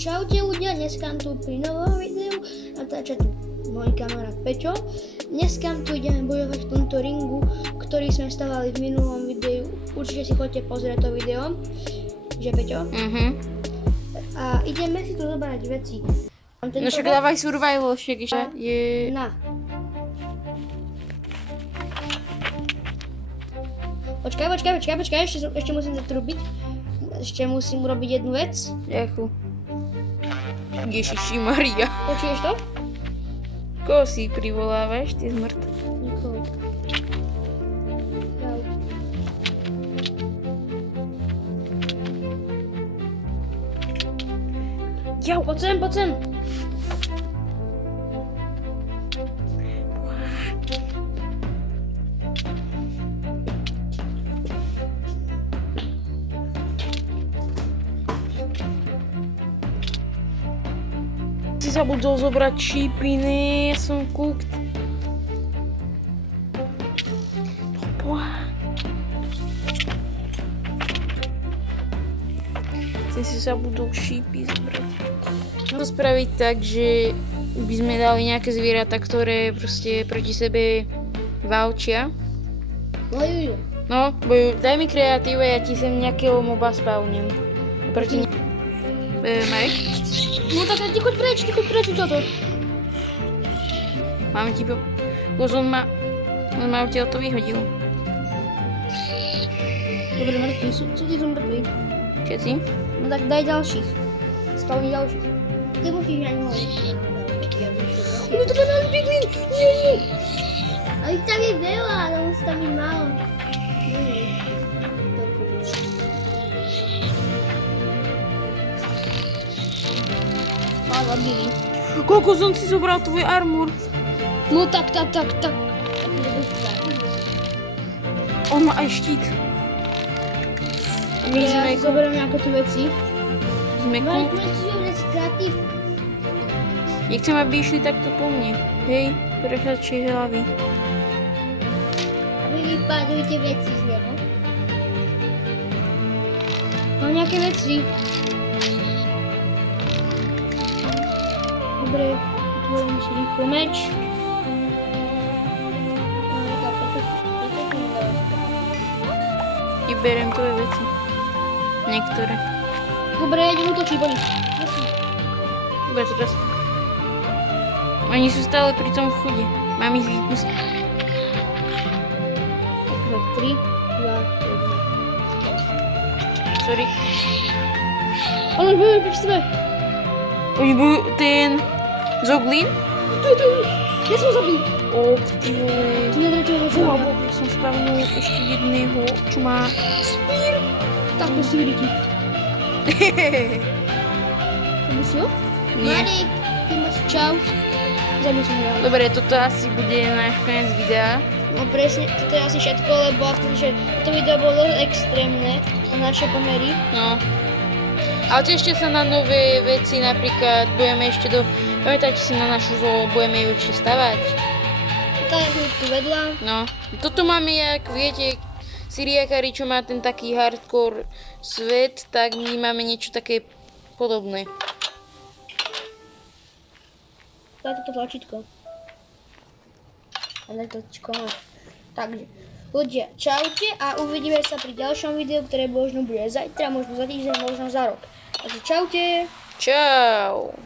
Čaute ľudia, dneska tu pri novom videu natáča tu môj kamarát Peťo. Dneska tu ideme bojovať v tomto ringu, ktorý sme stavali v minulom videu. Určite si choďte pozrieť to video, že Peťo? A ideme si tu zobrať veci. No však dávaj survival, však ešte je... Na. Počkaj, ešte musím zatrubiť. Ešte musím urobiť jednu vec. Jakú? Ježiši Maria. Počuješ to? Koho si privolávaš, ty zmrt? Nikoho. Jau. Poď sem. Si zabudol zobrať šípiny, ja som kúkt. Si zabudol šípy zobrať. Môžem spraviť tak, že by sme dali nejaké zvieratá, ktoré proste proti sebe válčia. Bojujú. No, bojujú. Daj mi kreatívu, ja ti sem nejakého moba spavnem. Proti Marek? No tak ty choď preč, toto. Máme ti on ma odtiaľ to vyhodil. Dobre, mŕtvi sú, všetci sú mŕtvi. Všetci? No tak daj ďalších. Spavni ďalších. Ty musíš na ňoho ísť. No to máme piglin! Nie! Ale tam je veľa, ale on sa tam je málo. Nie. Má zabili. Koľko som si zobral tvoj armor? No tak. On má aj štít. My sme zoberiem nejaké tu veci. Sme Marek, môžeš si zobrať kreatív. Nechcem, aby išli takto po mne. Hej, prešačie hlavy. Aby vypadli tie veci z neho. Mám nejaké veci. Dobre, vytvorím si rýchlo meč. Ti beriem tvoje veci. Niektoré. Dobre, idem utočiť, poď. Dobre, teraz. Oni sú stále pri tom vchode. Mám ich vypnúť. 3, 2, 1. Sorry. Ale už budeme pri sebe. Oni budú ten... Zoglin? Tu. Ja som zabil. Ty vole. Tu nedračujem veci. Som spravil ešte jedného, čo má... Spír. Tak to si vidíte. Zabil si ho? Nie. Marek, ty máš čau. Zabil som ho. Dobre, toto asi bude náš koniec videa. No presne, toto je asi všetko, lebo že to video bolo dosť extrémne na naše pomery. No. Ale ešte sa na nové veci, napríklad budeme ešte pamätáte si na našu zoo, budeme ju ešte stavať. Tak je tu vedľa. No. Toto máme, jak viete, Syriakári, čo má ten taký hardcore svet, tak my máme niečo také podobné. Daj toto tlačítko. A daj tlačítko. Takže, ľudia, čaute a uvidíme sa pri ďalšom videu, ktoré možno bude zajtra, možno za týždeň, možno za rok. Takže čaute. Čau.